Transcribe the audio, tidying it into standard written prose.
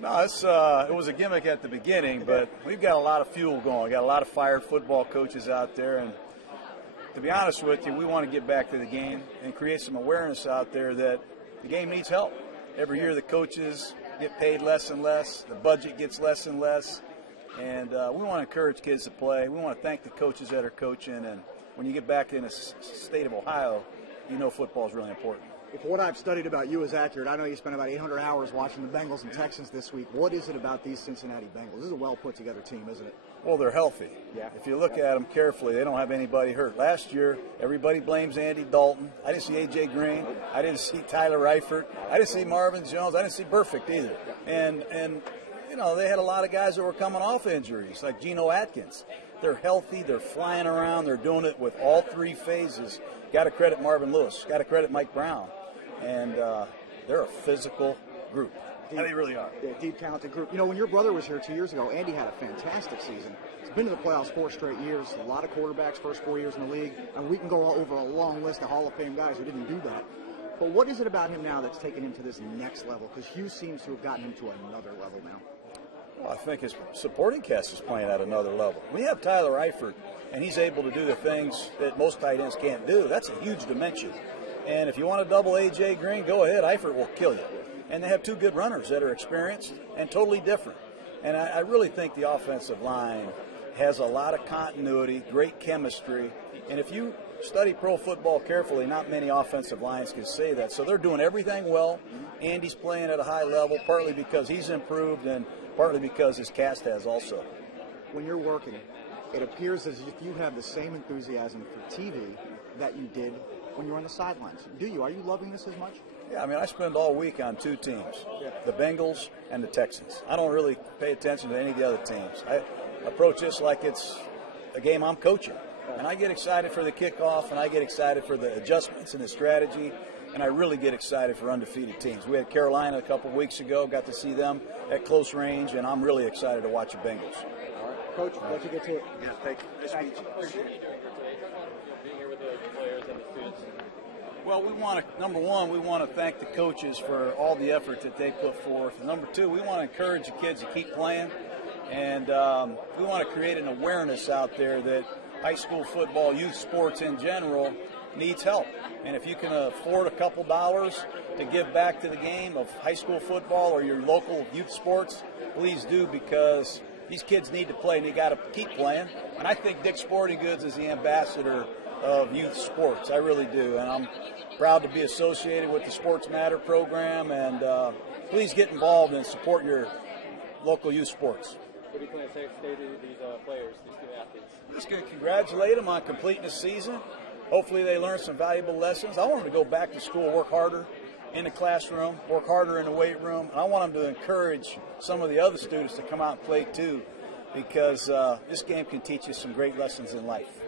No, it was a gimmick at the beginning, but we've got a lot of fuel going. We've got a lot of fired football coaches out there, and to be honest with you, we want to get back to the game and create some awareness out there that the game needs help. Every year the coaches get paid less and less, the budget gets less and less, and we want to encourage kids to play. We want to thank the coaches that are coaching, and when you get back in the state of Ohio, you know football is really important. If what I've studied about you is accurate, I know you spent about 800 hours watching the Bengals and Texans this week. What is it about these Cincinnati Bengals? This is a well-put-together team, isn't it? Well, they're healthy. Yeah. If you look at them carefully, they don't have anybody hurt. Last year, everybody blames Andy Dalton. I didn't see A.J. Green. I didn't see Tyler Eifert. I didn't see Marvin Jones. I didn't see Perfect either. And you know, they had a lot of guys that were coming off injuries, like Geno Atkins. They're healthy. They're flying around. They're doing it with all three phases. Got to credit Marvin Lewis. Got to credit Mike Brown. And they're a physical group. They really are. Yeah, deep, talented group. You know, when your brother was here 2 years ago, Andy had a fantastic season. He's been to the playoffs 4 straight years, a lot of quarterbacks first 4 years in the league, and we can go over a long list of Hall of Fame guys who didn't do that. But what is it about him now that's taken him to this next level? Because Hughes seems to have gotten him to another level now. Well, I think his supporting cast is playing at another level. We have Tyler Eifert, and he's able to do the things that most tight ends can't do. That's a huge dimension. And if you want to double A.J. Green, go ahead. Eifert will kill you. And they have 2 good runners that are experienced and totally different. And I really think the offensive line has a lot of continuity, great chemistry. And if you study pro football carefully, not many offensive lines can say that. So they're doing everything well. Andy's playing at a high level, partly because he's improved and partly because his cast has also. When you're working, it appears as if you have the same enthusiasm for TV that you did when you were on the sidelines. Do you? Are you loving this as much? Yeah, I mean, I spend all week on 2 teams, the Bengals and the Texans. I don't really pay attention to any of the other teams. I approach this like it's a game I'm coaching. And I get excited for the kickoff, and I get excited for the adjustments and the strategy, and I really get excited for undefeated teams. We had Carolina a couple of weeks ago, got to see them at close range, and I'm really excited to watch the Bengals. All right. Coach, let you get to it. Yeah, thank you. Nice to meet you. Being here with the players and the students. Well, number one, we want to thank the coaches for all the effort that they put forth. And number 2, we want to encourage the kids to keep playing. And we want to create an awareness out there that high school football, youth sports in general, needs help. And if you can afford a couple dollars to give back to the game of high school football or your local youth sports, please do, because these kids need to play and they got to keep playing. And I think Dick's Sporting Goods is the ambassador of youth sports. I really do, and I'm proud to be associated with the Sports Matter program, and please get involved and support your local youth sports. What do you plan to say to these players, these student athletes? Just going to congratulate them on completing the season. Hopefully they learn some valuable lessons. I want them to go back to school, work harder in the classroom, work harder in the weight room. I want them to encourage some of the other students to come out and play too, because this game can teach you some great lessons in life.